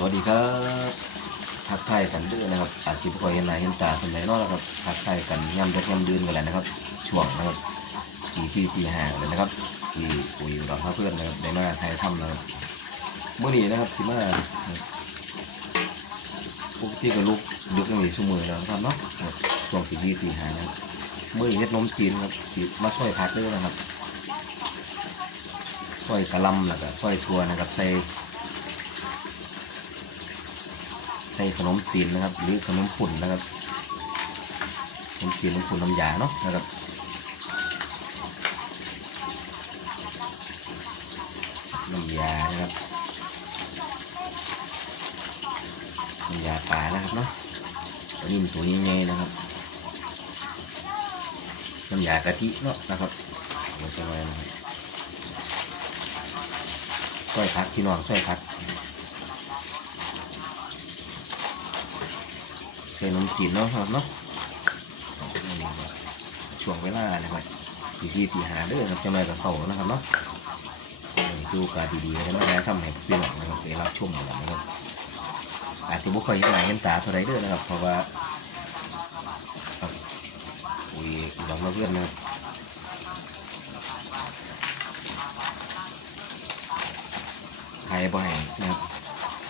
สวัสดีครับทักทายกันเด้วยนะครับ อาจจะบ่ค่อยเห็นหน้าเห็นตาสมัยน้อยนะครับทักทายกันย่ำเด็กย่ำดืนกันแหละนะครับ ช่วงนะครับปีสี่ปีห้าเลยนะครับที่คุยกับเพื่อนนะครับได้มาไทยทำนะครับเมื่อนี้นะครับสิมาปกติก็ลุกดึกอย่างนี้ชั่วโมงแล้วนะครับเนาะช่วงปีสี่ปีห้านะครับเมื่อนี้เฮ็ดนมจีนครับจีนมาช่วยพักด้วยนะครับช่วยกระลำแล้วก็ช่วยทัวนะครับใส่ ใส่ขนมจีนนะครับ หรือขนมปุ่นนะครับขนมจีนขนมปุ่นน้ำยาเนาะนะครับน้ำยานะครับน้ำยาปลานะครับเนาะตัวนี้มันตัวนี้ไงนะครับน้ำยากะทิเนาะนะครับเราจะมานะครับช่วยพักพี่น้องช่วยพัก ใส่นมจีนเนาะครับเนาะช่วงเวลานะครับทีที่ทีหาเด้อครับจังไรก็เสาร์นะครับเนาะดูการดีๆแล้วมาได้ทำให้พี่น้องนะครับได้รับชมกันนะครับอาจจะบุคคลเห็นหนเห็นตาเท่าไรเด้อนะครับ เพราะว่าอุ้ยหลอกเราเพื่อนนะครับหายบ่อยนะครับ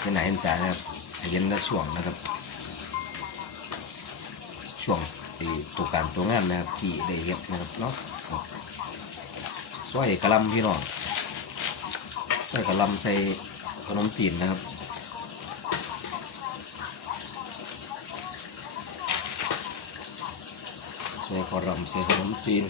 เห็นไหนเห็นตานะครับให้เย็นและช่วงนะครับ ช่วงตัวการตัวงานนะครับที่ได้เห็ดนะครับเนาะซอยกะลำพี่น้องซอยกะลำใส่ขนมจีนนะครับใส่กะลำใส่ขนมจีน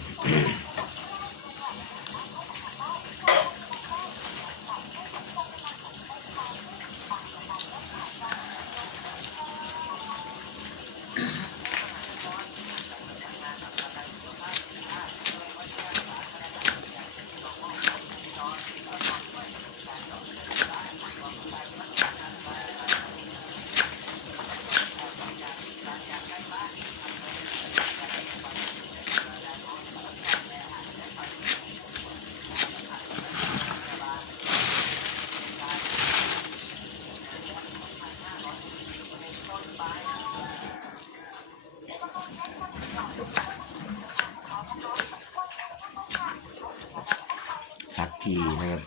ผักทีนะครับ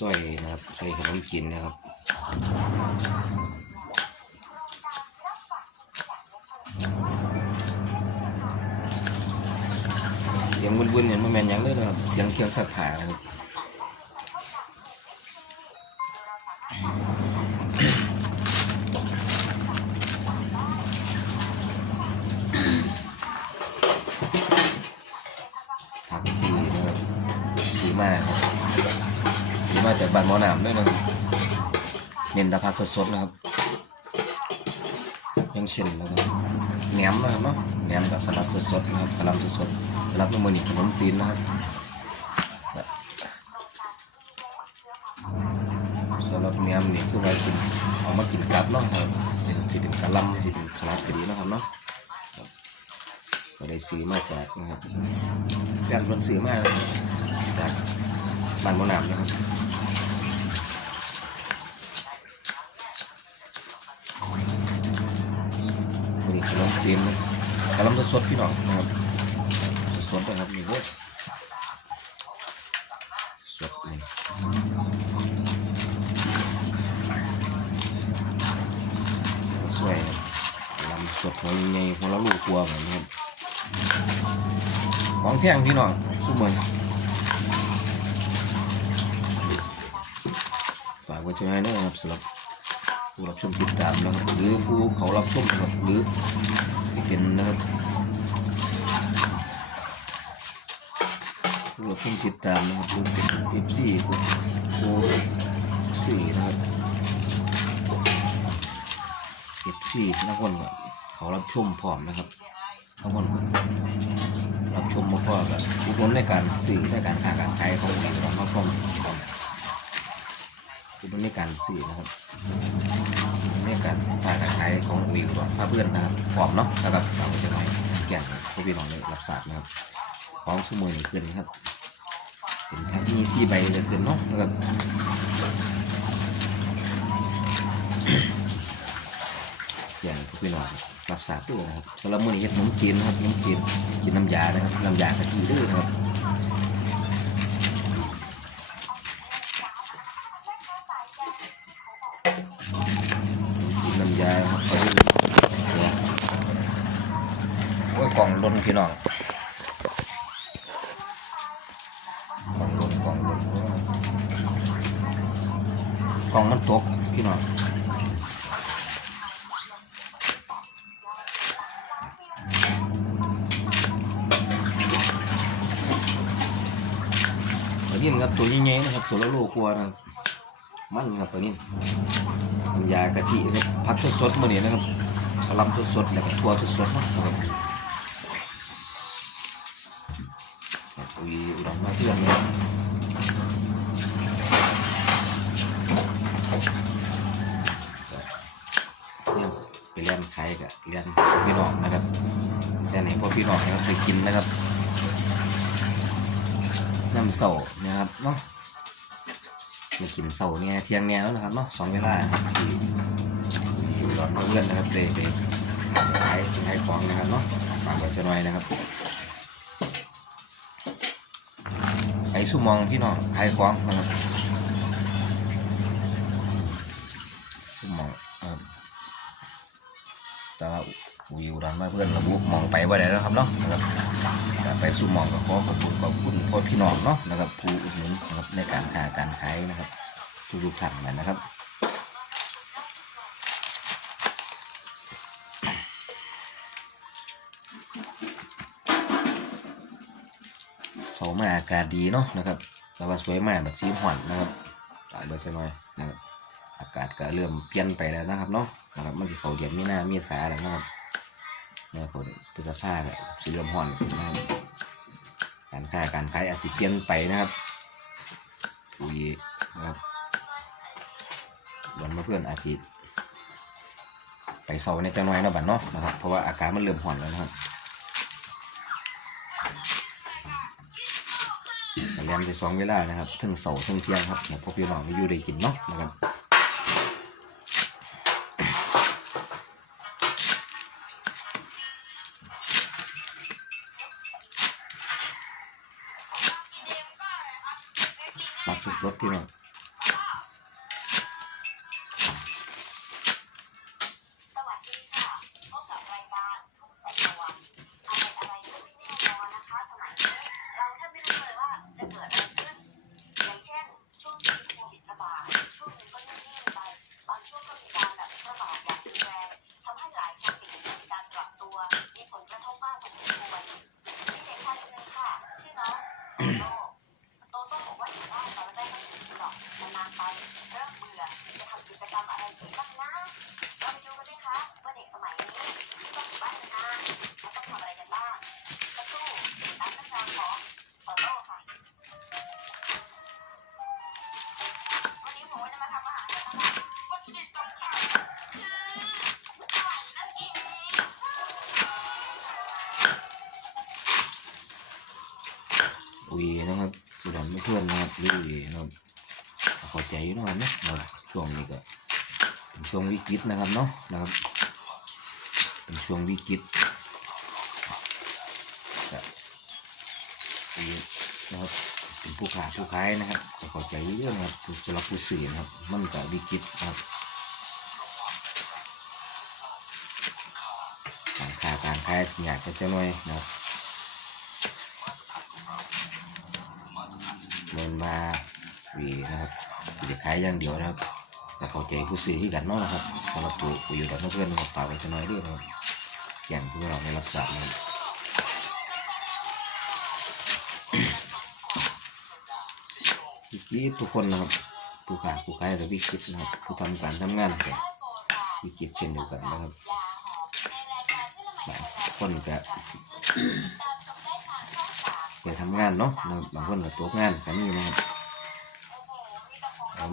เดซอยนะครับใส่ขนมจีนนะครับเสียงวุ่นๆเนี่ยมันแมนยังเลยนะครับเสียงเครื่องสัตว์ผ่านะครับ เน้นต่ผักสดๆนะครับยังเช่นนะครับแหนมนะครับเนาะแหนมกับสลัดสดๆนะครับกะลำสดๆสลัดน้ำมันนี่ขนมจีนนะครับสำหรับแหนมนี่คือว่ากินเอามากินกับเนาะครับเป็นสิเป็นกะล่ำสิเป็นสลัดก็ดีเนะครับเนาะก็ได้ซื้อมาจากนะครับแฟนคนซื้อมาจากบ้านหมอหนามนะครับ วันนี้ ขนมจีนนะขนมสดๆพี่น้องนะครับสดๆนะครับนี่ด้อสดนี่สวยลำสดหัวใหญ่ๆหัวละลูกตัวแบบนี้ครับของแพงพี่น้องสุเหมือนฝากไว้ช่วยให้ด้วยนะครับสำหรับ ผู้รับชมติดตามนะครับหรือผู้เขารับชมนะครับหรือที่เป็นนะครับผู้รับชมติดตามนะครับหรือเป็นเอฟซีผู้ผู้สี่นะครับเอฟซีนักคนก็เขารับชมพร้อมนะครับนักคนก็รับชมมาพร้อมกับอุปกรณ์ในการสื่อในการค้าการขายของเราเรามาพร้อม คือมันไม่การสื่อนะครับไม่การตาขายของวิวก่อถ้าเพื่อนนะครับหอมเนาะแล้วก็เราจะไปแจกพวกพี่น้องเลยรับสารนะครับพร้อมชั่วโมงขึ้นนะครับเป็นแพ็คที่มีซี่ใบเลยขึ้นเนาะแล้วก็อย่างพี่น้องรับสารตัวนะครับสำหรับมื้อนี้เฮ็ดขนมจีนนะครับขนมจีนกินน้ำยานะครับน้ำยากะทิด้วยนะครับ พี่น้องกล่องล้นกล่องล้นโอ้ยกล่องมันตกพี่น้องปลานิ่มครับตัวใหญ่ๆนะครับตัวละโลกว่านะมันครับปลานิ่มน้ยากะทิครับผักสดๆมาเนี่ยนะครับกะลำสดๆแล้วก็ถั่วสดๆนะครับ เดือนเนี่ยเนี่ยไปเลี้ยงขายกับเลี้ยงพี่น้องนะครับแต่ไหนพอพี่น้องนะครับไปกินนะครับน้ำเสาเนี่ยครับเนาะมากินเสาเนี่ยเที่ยงเนี่ยแล้วนะครับเนาะสองเวลาครับที่อยู่รอนเพื่อนนะครับเลยไปขายขายของนะครับเนาะฝากไว้จะหน่อยนะครับ ไอ้สุมองพี่น้องขายของนะครับสุมองนะครับแต่ว่าวิวดันมากเพื่อนระบุมองไปว่าไหนแล้วครับเนาะนะครับไปสู่หมองก็ขอขอบคุณขอบคุณพ่อพี่น้องเนาะนะครับผู้อุดหนุนนะครับในการค้าการขายนะครับทุกๆท่านนะครับ สามาอากาศดีเนาะนะครับแต่ว่าสวยมากแบบสีหอนนะครับตายเบอร์จะน้อยนะครับอากาศก็เริ่มเปลี่ยนไปแล้วนะครับเนาะนะครับมันจะเขาเดือนมีหน้ามีสาแล้วนะครับเนี่ยเขาเป็นสภาพแบบสีเหลืองห่อนนะครับการค้าการขายอาจจะเปลี่ยนไปนะครับอุ้ยนะครับวันมาเพื่อนอาจจะไปเสาในจังหน่อยเนะบัดเนาะนะครับเพราะว่าอากาศมันเริ่มห่อนแล้วนะครับ เรียนไปสองเวลานะครับทั้งเสาถึงเที่ยงครับเนี่ยพวกพี่น้องได้อยู่ได้กินเนาะนะครับปักสดๆพี่น้อง อุ้ยนะครับอุดมไม่เพื่อนนะครับรีวิวนะครับเข้าใจอยู่นะครับเนาะนะครับช่วงนี้ก็เป็นช่วงวิกฤตนะครับเนาะนะครับเป็นช่วงวิกฤตนะครับเป็นผู้ค้าผู้ขายนะครับก็เข้าใจอยู่เรื่องนะครับสำหรับผู้สื่อนะครับมันก็วิกฤตนะครับการค้าการขายสิยากกันจะหน่อยนะครับ ดินมาวีนะครับจะขายอย่างเดียวนะครับแต่เข้าใจผู้ซื้อที่กันนาะนะครับสำหรับตัวผู้อยู่กับเพื่อนๆฝากไว้จะน้อยเรื่องนะครับอย่างที่เราได้รับทราบนะครับวิกทุกคนนะครับผู้ขายผู้ขายกับวิกฤตนะครับผู้ทำการทำงานกับวิกฤตเช่นเดียวกันนะครับบางคนก็ ไปทำงานเนาะบางคนก็ตกงานก็มีนะครับ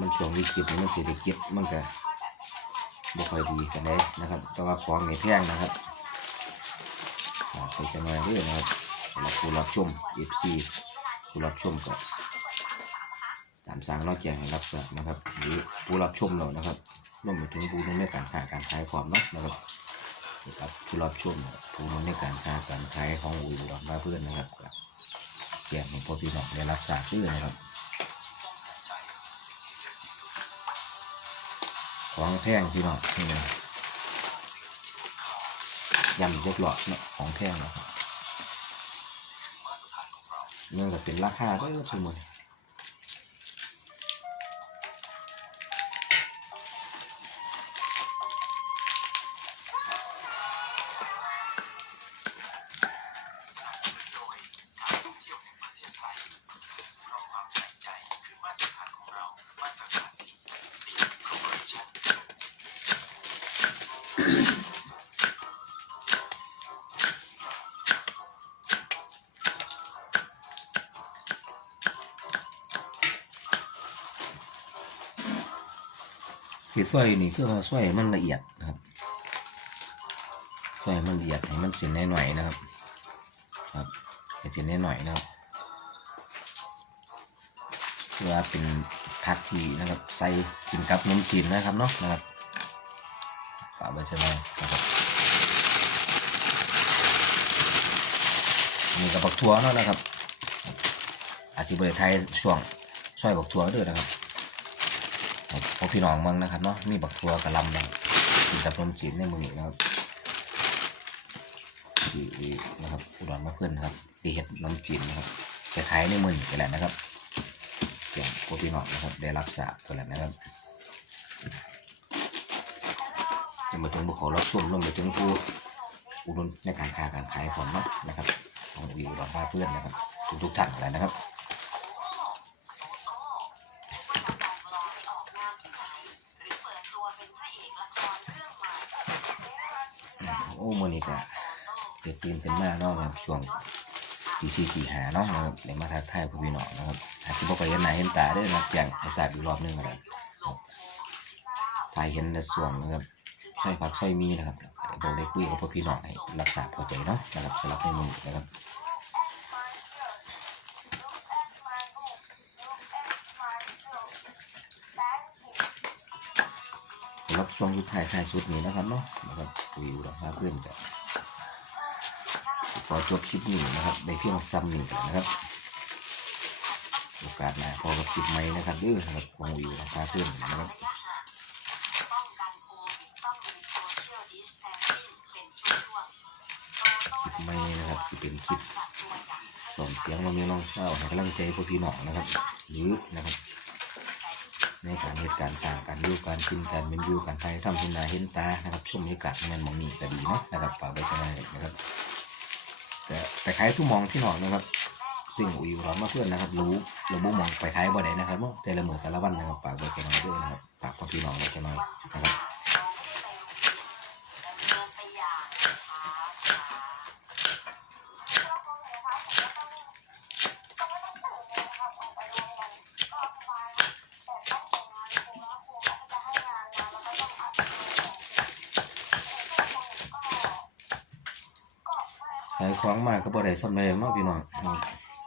มันช่วงวิกฤตมันเศรษฐกิจมันก็บ่ค่อยดีกันเลยนะครับ แต่ว่าของในแพงนะครับอ่าไปจะมาเรื่อยนะครับสำหรับผู้รับชม FC ผู้รับชมก็ตามสั่งเราแจ้งรับทราบนะครับ หรือผู้รับชมเรานะครับรวมไปถึงผู้ดำเนินการค้าการขายความเนาะนะครับผู้รับชมผู้นำในการค้าการขายของอุยบุรีมาเพื่อนนะครับ แจ้งให้พ่อพี่น้องได้รับทราบด้วยนะครับ ของแท่งพี่น้องนี่นะยำยกหลอดเนาะของแท่งนะครับเนื่องจากเป็นราคาก็สมมติ ที่ซอยนี่คือว่าซอยมันละเอียดนะครับซอยมันละเอียดให้มันเส้นหน่อยๆนะครับ ครับให้เส้นหน่อยๆนะครับเพื่อเป็นผัดที่นะครับใส่กินกับนมจีนนะครับเนาะนะครับฝากไว้ใช่ไหมนะครับนี่กับบักทัวเนาะนะครับอาชีพบริไทยช่วงซอยบักทัวเด้วยนะครับ พวกพี่น้องเมืองนะครับเนาะมีบักทัวกระลำนะครับกินกับนมจีนในมือนี้นะครับที่นะครับอุดรมาเพื่อนนะครับที่เห็ดนมจีนนะครับไปขายในมือนี้กันแหละนะครับแจ้งพวกพี่น้องนะครับ ได้รับทราบกันแล้วนะครับจะมาถึงบุคคลรับชมรวมไปถึงผู้อุดหนุนในการค้าการขายของเนาะนะครับของอุดรมาเพื่อนนะครับทุกทุกๆท่านกันแล้วนะครับ มือนี้ก็เกิดตื่นขึ้นมาเนาะครับช่วงตีสี่ตีห้าเนาะนะครับเดี๋ยวมาทักทายพี่น้องนะครับอาจจะบอกไปยันหนาเห็นตาได้นะครับแจ้งไอ้สาบอีกรอบนึงนะครับถ่ายเห็นแต่ส่วนนะครับช่วยพักช่วยมีนะครับเดี๋ยวบอกได้คุยกับพี่น้องให้รับทราบเข้าใจเนาะนะครับสำหรับในมือนะครับ ช่วงสุดท้ายท้ายสุดนี้นะครับเนาะนะครับวิวเราพาเพื่อนกันขอจบคลิปนี้นะครับในเพียงซ้ำนี้กันนะครับโอกาสหน้าพอกับคลิปใหม่นะครับเด้อนะครับวงวิวนะครับเพื่อนนะครับควิดต้องมีโซเชียลดิสแทนซิ่งเป็นช่วงๆคลิปใหม่นะครับที่เป็นคลิปส่งเสียงมามีน้องเศร้าให้กำลังใจพวกพี่น้องนะครับ หรือนะครับ ในการเหตุการณ์สร้างการอยู่การกินการเป็นอยู่การไทยทำสินนาเห็นตานะครับชมบรรยากาศในมองนี้ก็ดีเนาะนะครับฝากไว้ใจนะครับแต่ไปขายทุกมองที่หนองนะครับซึ่งอุยร้อนมาเพื่อนนะครับ รู้ระบุมองไปขายบ่ได้นะครับเนาแต่ละมือแต่ละวันนะครับฝากไว้ใจหน่อยด้วยนะครับฝากพ่อพี่น้องไว้ใจหน่อยนะครับ ของมากก็บ่ได้สำเร็จเนาะพี่น้อง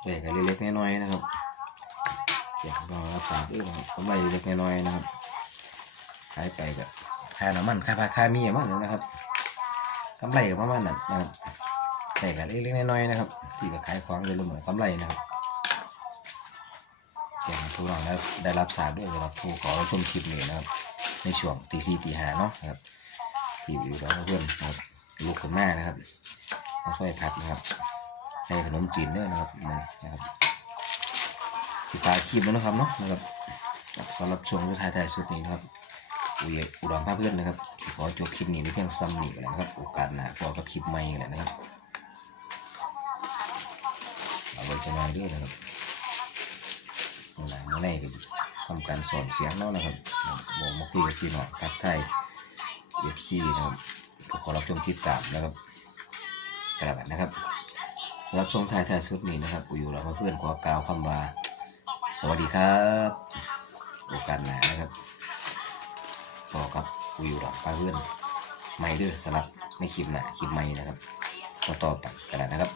แต่ก็เล็กๆน้อยๆนะครับอยากลองรับฝากด้วยนะครับกำไรเล็กน้อยๆนะครับขายไปก็ค่าน้ำมันค่าผ้าค่ามีอย่างมากเลยนะครับกำไรประมาณนั้นนะครับแต่ก็เล็กๆน้อยๆนะครับ ที่ก็ขายของเลยเหมือนกำไรนะครับแจ้งผู้น้องได้ได้รับทราบด้วยสำหรับผู้ขอชมคลิปนี้นะครับ ในช่วงตีสี่ตีห้าเนาะครับที่อยู่กับเพื่อนครับลูกขึ้นมานะครับ มาช่วยพัดนะครับใส่ขนมจีนด้วยนะครับมันนะครับที่ฝาคลิปแล้วนะครับเนาะนะครับสำหรับช่วงวิทายไทยสุดนี้นะครับอุยอุดรภาพเพื่อนนะครับที่ขอจบคลิปนี้ในเพียงซ้ำนี้กันนะครับ โอกาสหน้าพอกับคลิปใหม่กันนะครับเอาไว้จะมาด้วยนะครับเอาหลังมาในทำการสอนเสียงเนาะนะครับบอกมาคุยกับพี่หน้องทักทายเอฟซีนะครับขอรับชมติดตามนะครับ นแล้วกันนะครับรับชมถ่ายถ่ายสุดนี้นะครับอุอยู่เราเพื่อนขอกล่าวคำว่า สวัสดีครับ โอกาสหน้านะครับพอกับอุอยู่เราเพื่อนไม่เด้อสำหรับในคลิปหน้าคลิปใหม่นะครับต่อต่อไปกันนะครับ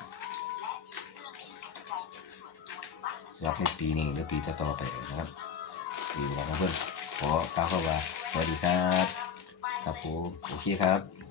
รับในปีนี้หรือปีต่อๆไปนะครับอุอยู่เราเพื่อนขอกล่าวคำว่าสวัสดีครับ ครับผมโอเคครับ